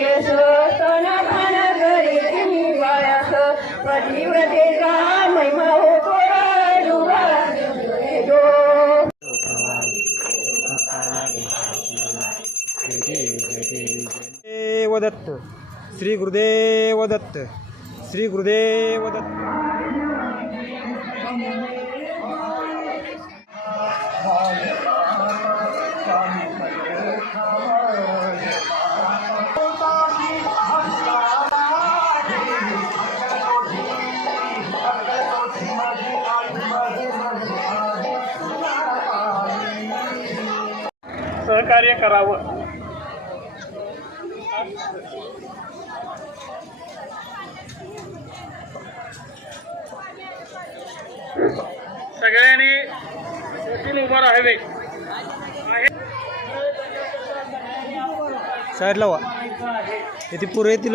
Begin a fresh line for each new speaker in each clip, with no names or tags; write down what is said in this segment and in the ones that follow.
पायस सण भान घरी तुम्ही बाळास
श्री गुरुदेव दत्त श्री गुरुदेव दत्त.
सहकार्य करावं. सगळ्यांनी उठून उभं राहावे.
साईडला वा. इथे पुरे येतील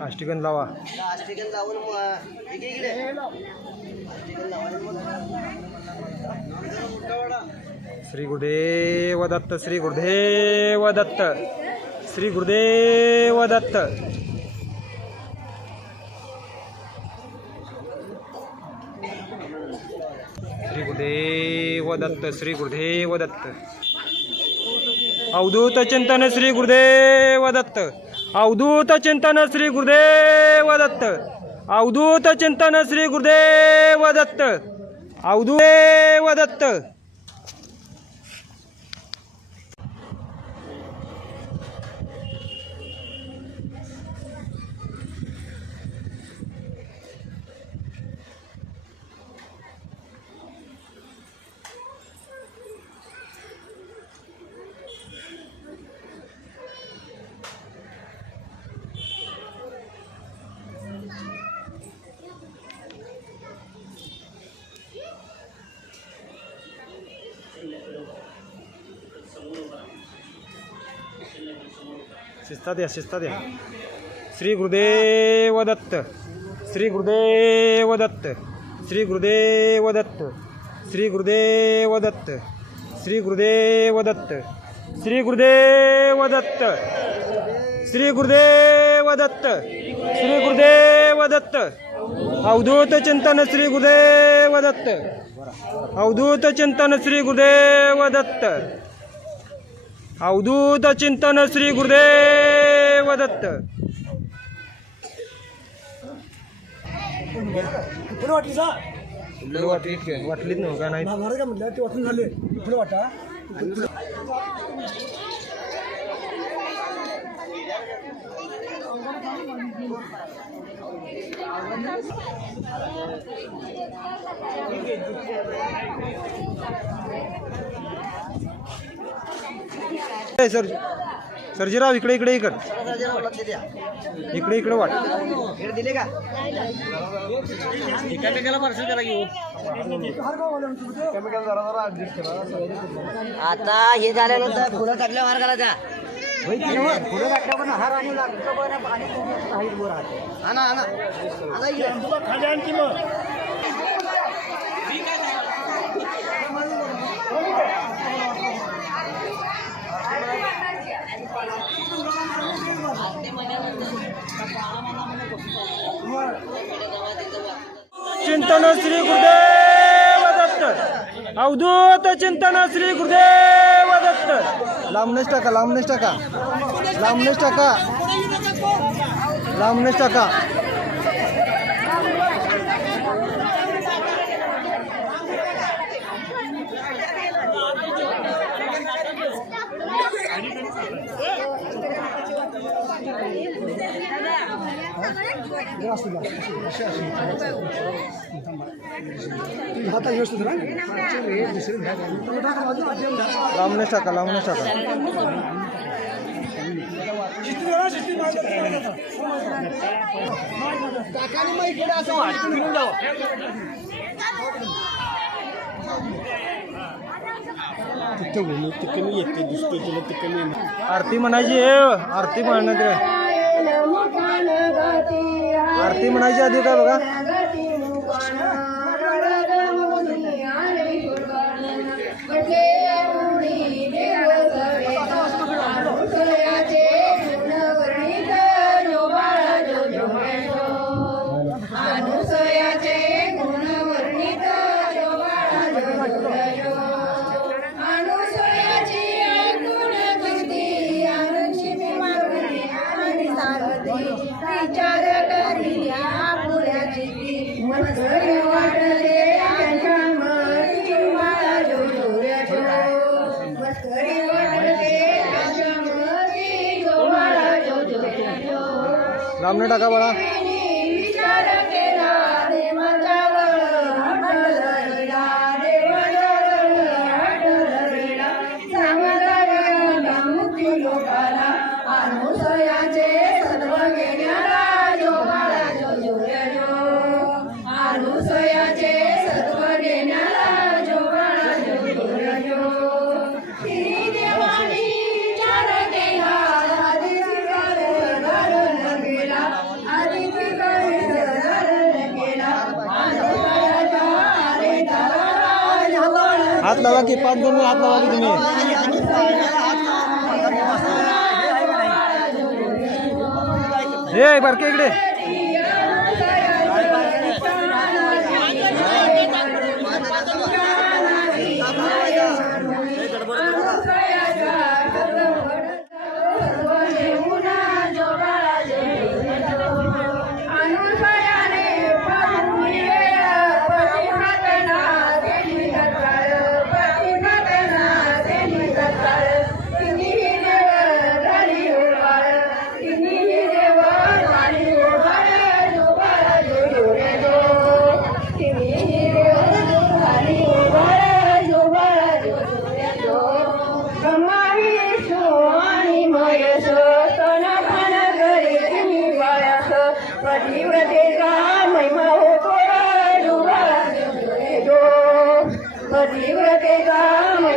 आष्टिकन लावा.
आष्टिकन लावून
मग इकडे इकडे. श्री गुरुदेव दत्त श्री गुरुदेव दत्त श्री गुरुदेव दत्त. दत्त श्री गुरुदेव दत्त अवधूत चिंतन श्री गुरुदेव दत्त अवधूत चिंतन श्री गुरुदेव दत्त अवधूत चिंतन श्री गुरुदेव दत्त अवधूदेव दत्त शिस्तात या शिस्तात या श्री गुरुदेव दत्त श्री गुरुदेव दत्त श्री गुरुदेव दत्त श्री गुरुदेव दत्त श्री गुरुदेव दत्त श्री गुरुदेव दत्त श्री गुरुदेव दत्त श्री गुरुदेव दत्त अवधूत चिंतन श्री गुरुदेव दत्त अवधूत चिंतन श्री गुरुदेव दत्त अवधूत चिंतन श्री गुरुदेव दत्त.
पुढे वाटली जा
वाटली वाटलीच नव्ह का? नाही.
म्हटलं ते वाटून झाले. पुढे वाटा.
ए, सर सरजीराव इकडे इकडे इकड. इकडे इकडे वाट.
आता हे झाल्यानंतर फुलं टाकल्या मार घालायचा फुलं टाकल्या पण हार आणि लागतो पण हा हा
चिंतन श्री गुरुदेव दत्त. अवधूत चिंतन श्री गुरुदेव दत्त. लांबनेच टाका लांबनेच टाका. लांबनेच टाका. लांबनेच टाका. Arti mana
aja? Eh? Arti mana?
आरती म्हणायची आधी काय बघा? रामने टाका बाळा. बाकी पाच जण हात लावा की तुम्ही? हे बारके इकडे.
libre que da mi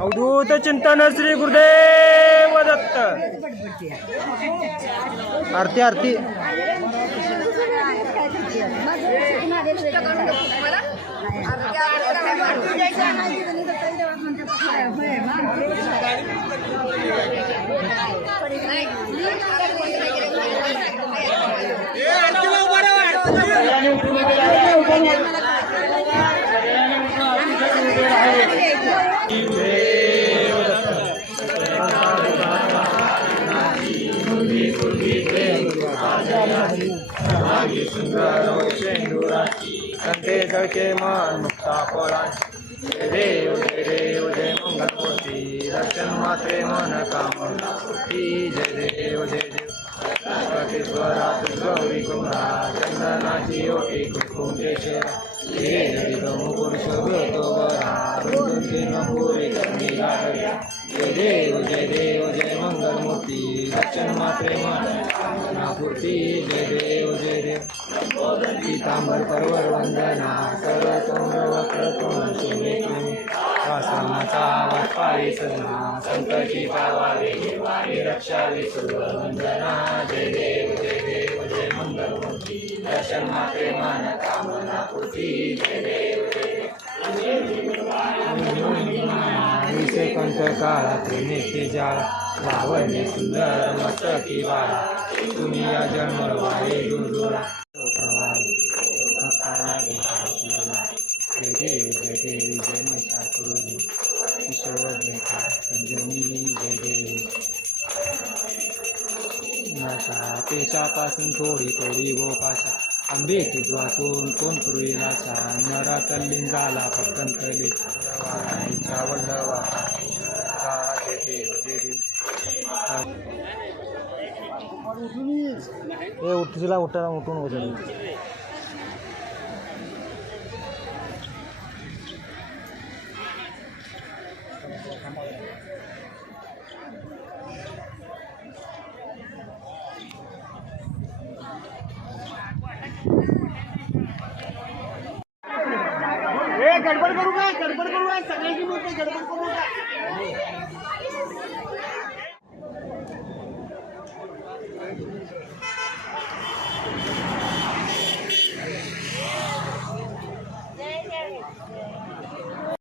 Avadhoot चिंतन श्री गुरुदेव दत्त. आरती आरती. संते जळके मन मुक्ता फळांची देव जय देव जय मंगलमूर्ती दर्शन मात्रे मन कामती जय देव जय देव स्वरात गौरी कुंभा चंदनाची ओटी कुंकुमेश्वर हे मुकुट शोभतो वरा वृंदे नंबुरे कमी जय देव जय देव जय मंगलमूर्ती दर्शन मात्रे मन जय देव जय देव. पीतांबर परवर वंदना सर्वतोंड वक्रतोंड शोभे वासनाचा वाटपाळी सजना संकटी पावावे वारी रक्षावे सुर वंदना. जय देव जय देव जय मंगलमूर्ती दर्शन मात्रे मान कामना पूर्ती जय देव जय देव. कंठ काळात नेते जाळा लावण्य सुंदर मस्तकी बाळा तुम्ही या जन्म वारे दुर्दुरा जय देव जय किशोर संजनी जय पेशापासून थोडी थोडी गोपाशा. आंबेतीत वाचून कोण पूर्वी लाशा नरा तल्लीन झाला पटकन कली वल्लवा वल्लवा जय देव जय देव उठून उचल
गडबड करू काय? गडबड करू काय? सगळ्यांची मोठी गडबड करू